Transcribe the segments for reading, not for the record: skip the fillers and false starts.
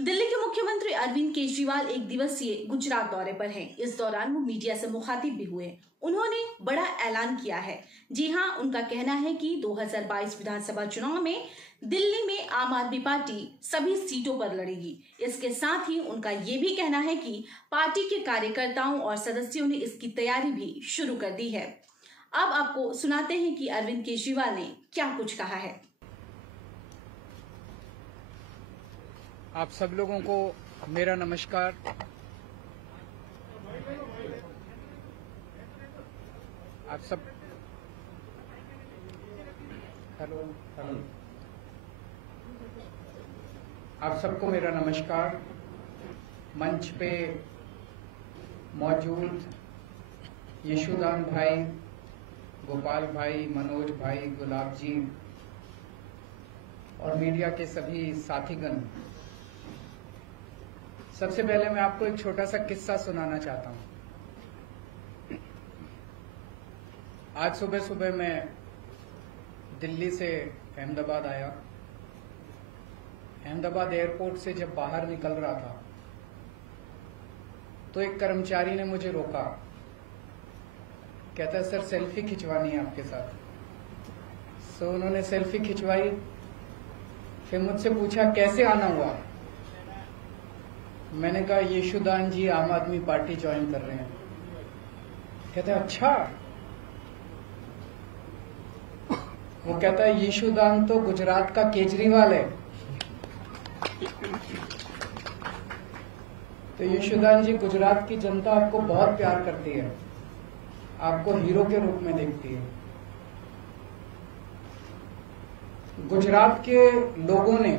दिल्ली के मुख्यमंत्री अरविंद केजरीवाल एक दिवसीय गुजरात दौरे पर हैं। इस दौरान वो मीडिया से मुखातिब भी हुए। उन्होंने बड़ा ऐलान किया है। जी हां, उनका कहना है कि 2022 विधानसभा चुनाव में दिल्ली में आम आदमी पार्टी सभी सीटों पर लड़ेगी। इसके साथ ही उनका ये भी कहना है कि पार्टी के कार्यकर्ताओं और सदस्यों ने इसकी तैयारी भी शुरू कर दी है। अब आपको सुनाते हैं कि अरविंद केजरीवाल ने क्या कुछ कहा है। आप सब लोगों को मेरा नमस्कार। आप सब हेलो आप सबको मेरा नमस्कार। मंच पे मौजूद यशुदान भाई, गोपाल भाई, मनोज भाई, गुलाब जी और मीडिया के सभी साथीगण, सबसे पहले मैं आपको एक छोटा सा किस्सा सुनाना चाहता हूं। आज सुबह सुबह मैं दिल्ली से अहमदाबाद आया। अहमदाबाद एयरपोर्ट से जब बाहर निकल रहा था तो एक कर्मचारी ने मुझे रोका। कहता है, सर सेल्फी खिंचवानी है आपके साथ। सो उन्होंने सेल्फी खिंचवाई। फिर मुझसे पूछा कैसे आना हुआ। मैंने कहा यशुदान जी आम आदमी पार्टी ज्वाइन कर रहे हैं। कहता है अच्छा। वो कहता है यशुदान तो गुजरात का केजरीवाल है। तो यशुदान जी, गुजरात की जनता आपको बहुत प्यार करती है, आपको हीरो के रूप में देखती है। गुजरात के लोगों ने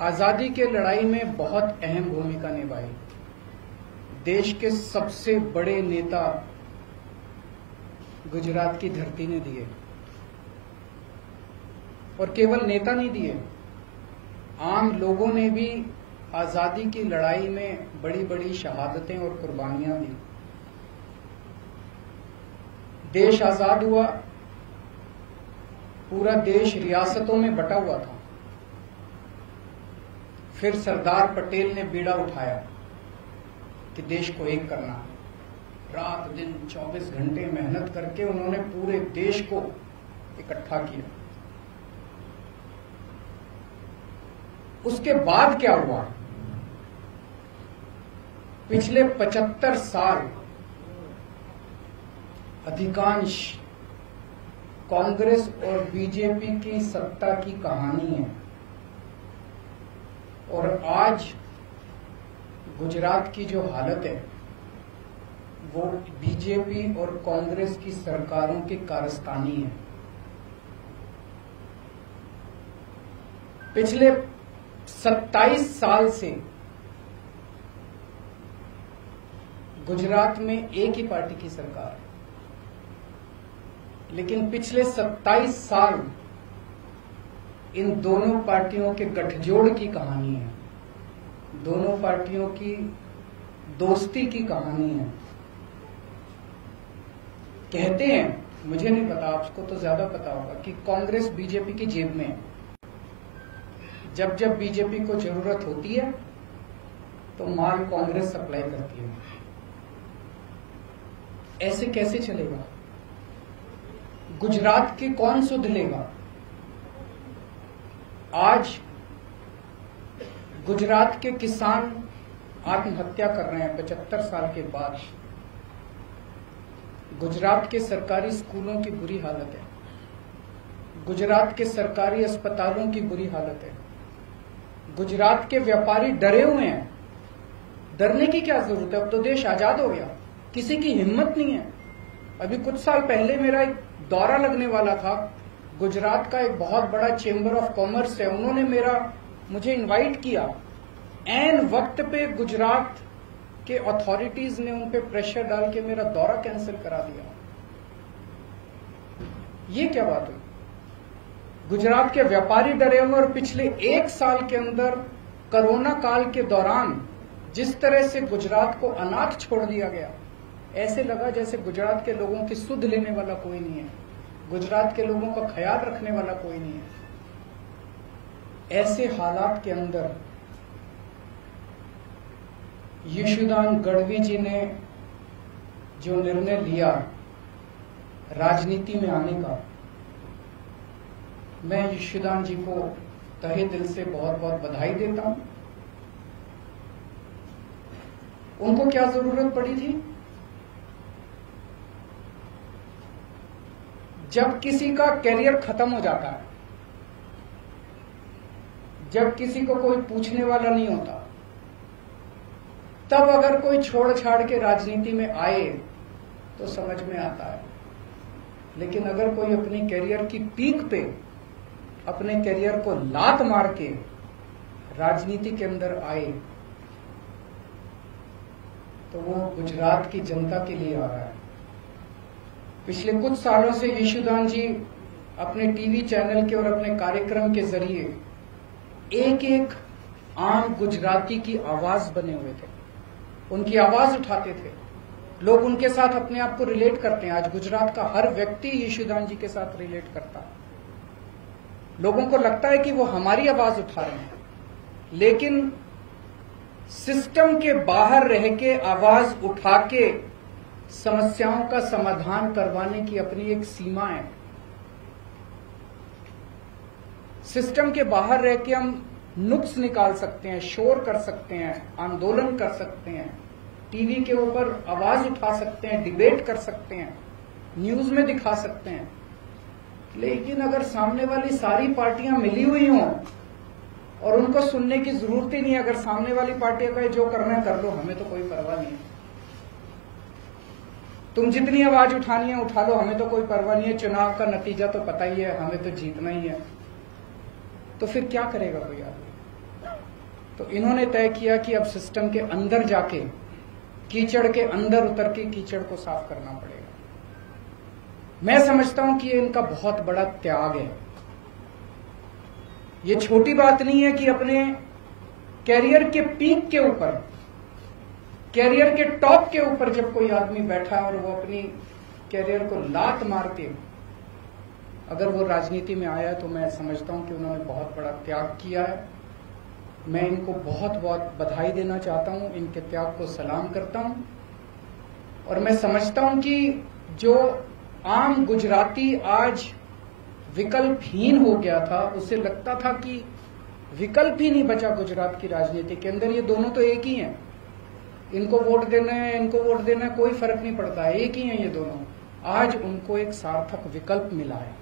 आजादी के लड़ाई में बहुत अहम भूमिका निभाई। देश के सबसे बड़े नेता गुजरात की धरती ने दिए, और केवल नेता नहीं दिए, आम लोगों ने भी आजादी की लड़ाई में बड़ी बड़ी शहादतें और कुर्बानियां दी। देश आजाद हुआ, पूरा देश रियासतों में बटा हुआ था। फिर सरदार पटेल ने बीड़ा उठाया कि देश को एक करना है। रात दिन 24 घंटे मेहनत करके उन्होंने पूरे देश को इकट्ठा किया। उसके बाद क्या हुआ? पिछले 75 साल अधिकांश कांग्रेस और बीजेपी की सत्ता की कहानी है, और आज गुजरात की जो हालत है वो बीजेपी और कांग्रेस की सरकारों की कारस्तानी है। पिछले 27 साल से गुजरात में एक ही पार्टी की सरकार है, लेकिन पिछले 27 साल इन दोनों पार्टियों के गठजोड़ की कहानी है, दोनों पार्टियों की दोस्ती की कहानी है। कहते हैं, मुझे नहीं पता, आपको तो ज्यादा पता होगा, कि कांग्रेस बीजेपी की जेब में है। जब जब बीजेपी को जरूरत होती है तो माल कांग्रेस सप्लाई करती है। ऐसे कैसे चलेगा? गुजरात के कौन सुध लेगा? आज गुजरात के किसान आत्महत्या कर रहे हैं 75 साल के बाद। गुजरात के सरकारी स्कूलों की बुरी हालत है, गुजरात के सरकारी अस्पतालों की बुरी हालत है। गुजरात के व्यापारी डरे हुए हैं। डरने की क्या जरूरत है? अब तो देश आजाद हो गया, किसी की हिम्मत नहीं है। अभी कुछ साल पहले मेरा एक दौरा लगने वाला था। गुजरात का एक बहुत बड़ा चेंबर ऑफ कॉमर्स है, उन्होंने मुझे इनवाइट किया। ऐन वक्त पे गुजरात के अथॉरिटीज ने उन पे प्रेशर डाल के मेरा दौरा कैंसिल करा दिया। ये क्या बात हुई? गुजरात के व्यापारी डरे हुए, और पिछले 1 साल के अंदर कोरोना काल के दौरान जिस तरह से गुजरात को अनाथ छोड़ दिया गया, ऐसे लगा जैसे गुजरात के लोगों की सुध लेने वाला कोई नहीं है, गुजरात के लोगों का ख्याल रखने वाला कोई नहीं है। ऐसे हालात के अंदर यशोदान गढ़वी जी ने जो निर्णय लिया राजनीति में आने का, मैं यशोदान जी को तहे दिल से बहुत बहुत बधाई देता हूं। उनको क्या जरूरत पड़ी थी? जब किसी का कैरियर खत्म हो जाता है, जब किसी को कोई पूछने वाला नहीं होता, तब अगर कोई छोड़ छाड़ के राजनीति में आए तो समझ में आता है। लेकिन अगर कोई अपनी कैरियर की पीक पे अपने कैरियर को लात मार के राजनीति के अंदर आए तो वो गुजरात की जनता के लिए आ रहा है। पिछले कुछ सालों से यशोदान जी अपने टीवी चैनल के और अपने कार्यक्रम के जरिए एक एक आम गुजराती की आवाज बने हुए थे, उनकी आवाज उठाते थे। लोग उनके साथ अपने आप को रिलेट करते हैं। आज गुजरात का हर व्यक्ति यशोदान जी के साथ रिलेट करता है। लोगों को लगता है कि वो हमारी आवाज उठा रहे हैं, लेकिन सिस्टम के बाहर रह के आवाज उठा के समस्याओं का समाधान करवाने की अपनी एक सीमा है। सिस्टम के बाहर रह के हम नुक्स निकाल सकते हैं, शोर कर सकते हैं, आंदोलन कर सकते हैं, टीवी के ऊपर आवाज उठा सकते हैं, डिबेट कर सकते हैं, न्यूज में दिखा सकते हैं। लेकिन अगर सामने वाली सारी पार्टियां मिली हुई हों और उनको सुनने की जरूरत ही नहीं है, अगर सामने वाली पार्टियां कहे जो करना है कर लो, हमें तो कोई परवाह नहीं है, तुम जितनी आवाज उठानी है उठा लो, हमें तो कोई परवाह नहीं है, चुनाव का नतीजा तो पता ही है, हमें तो जीतना ही है, तो फिर क्या करेगा कोई आदमी? तो इन्होंने तय किया कि अब सिस्टम के अंदर जाके, कीचड़ के अंदर उतर के कीचड़ को साफ करना पड़ेगा। मैं समझता हूं कि ये इनका बहुत बड़ा त्याग है। ये छोटी बात नहीं है कि अपने कैरियर के पीक के ऊपर, कैरियर के टॉप के ऊपर जब कोई आदमी बैठा और वो अपनी कैरियर को लात मार के अगर वो राजनीति में आया है, तो मैं समझता हूं कि उन्होंने बहुत बड़ा त्याग किया है। मैं इनको बहुत बहुत बधाई देना चाहता हूं, इनके त्याग को सलाम करता हूं। और मैं समझता हूं कि जो आम गुजराती आज विकल्पहीन हो गया था, उसे लगता था कि विकल्प ही नहीं बचा गुजरात की राजनीति के अंदर, ये दोनों तो एक ही हैं, इनको वोट देना है, इनको वोट देना है, कोई फर्क नहीं पड़ता है, एक ही हैं ये दोनों। आज उनको एक सार्थक विकल्प मिला है।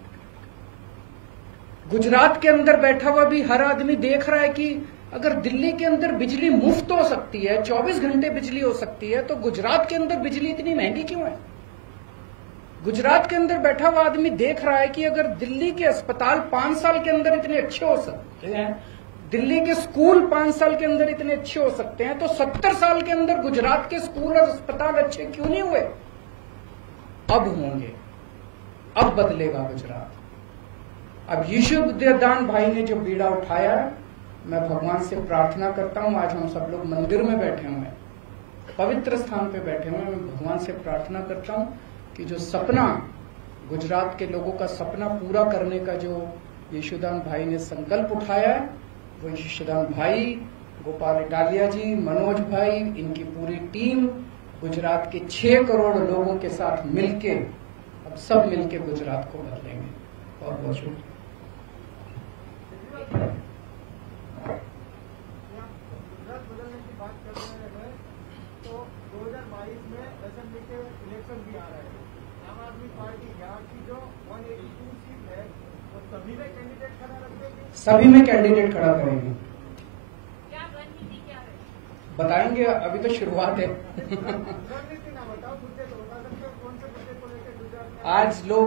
गुजरात के अंदर बैठा हुआ भी हर आदमी देख रहा है कि अगर दिल्ली के अंदर बिजली मुफ्त हो सकती है, 24 घंटे बिजली हो सकती है, तो गुजरात के अंदर बिजली इतनी महंगी क्यों है? गुजरात के अंदर बैठा हुआ आदमी देख रहा है कि अगर दिल्ली के अस्पताल 5 साल के अंदर इतने अच्छे हो सकते हैं, दिल्ली के स्कूल 5 साल के अंदर इतने अच्छे हो सकते हैं, तो 70 साल के अंदर गुजरात के स्कूल और अस्पताल अच्छे क्यों नहीं हुए? अब होंगे, अब बदलेगा गुजरात। अब यशोदान भाई ने जो बीड़ा उठाया है, मैं भगवान से प्रार्थना करता हूं, आज हम सब लोग मंदिर में बैठे हुए हैं, पवित्र स्थान पे बैठे हुए हैं, मैं भगवान से प्रार्थना करता हूं कि जो सपना, गुजरात के लोगों का सपना पूरा करने का जो यशोदान भाई ने संकल्प उठाया है, वो यशोदान भाई, गोपाल इटालिया जी, मनोज भाई, इनकी पूरी टीम गुजरात के 6 करोड़ लोगों के साथ मिलके अब सब मिलके गुजरात को बदलेंगे। बहुत बहुत शुक्रिया। सभी में कैंडिडेट खड़ा करेंगे। क्या रणनीति क्या है? बताएंगे, अभी तो शुरुआत है। आज लोग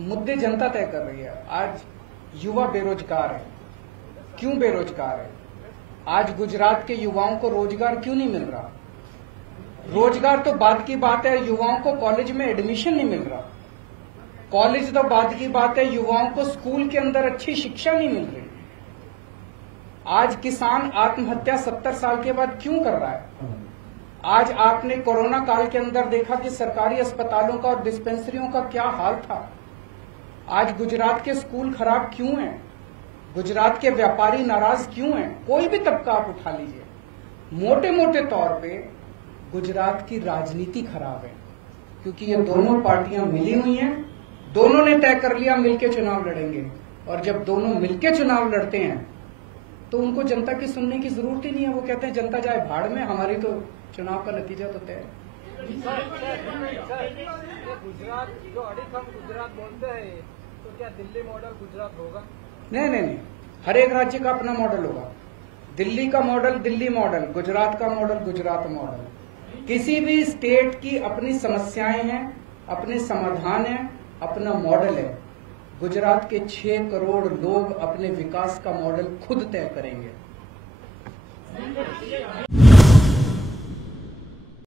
मुद्दे जनता तय कर रही है। आज युवा बेरोजगार है। क्यों बेरोजगार है? आज गुजरात के युवाओं को रोजगार क्यों नहीं मिल रहा? रोजगार तो बात की बात है, युवाओं को कॉलेज में एडमिशन नहीं मिल रहा। कॉलेज तो बात की बात है, युवाओं को स्कूल के अंदर अच्छी शिक्षा नहीं मिल रही। आज किसान आत्महत्या 70 साल के बाद क्यों कर रहा है? आज आपने कोरोना काल के अंदर देखा कि सरकारी अस्पतालों का और डिस्पेंसरियों का क्या हाल था। आज गुजरात के स्कूल खराब क्यों हैं? गुजरात के व्यापारी नाराज क्यों हैं? कोई भी तबका आप उठा लीजिए, मोटे मोटे तौर पे गुजरात की राजनीति खराब है, क्योंकि ये दोनों पार्टियां मिली हुई हैं, दोनों ने तय कर लिया मिलके चुनाव लड़ेंगे, और जब दोनों मिलके चुनाव लड़ते हैं तो उनको जनता की सुनने की जरूरत ही नहीं है। वो कहते हैं जनता जाए भाड़ में, हमारी तो चुनाव का नतीजा तो तय है। गुजरात जो अड़िखम गुजरात बोलते हैं, तो क्या दिल्ली मॉडल गुजरात होगा? नहीं, हर एक राज्य का अपना मॉडल होगा। दिल्ली का मॉडल दिल्ली मॉडल, गुजरात का मॉडल गुजरात मॉडल। किसी भी स्टेट की अपनी समस्याएं हैं, अपने समाधान हैं, अपना मॉडल है। गुजरात के 6 करोड़ लोग अपने विकास का मॉडल खुद तय करेंगे।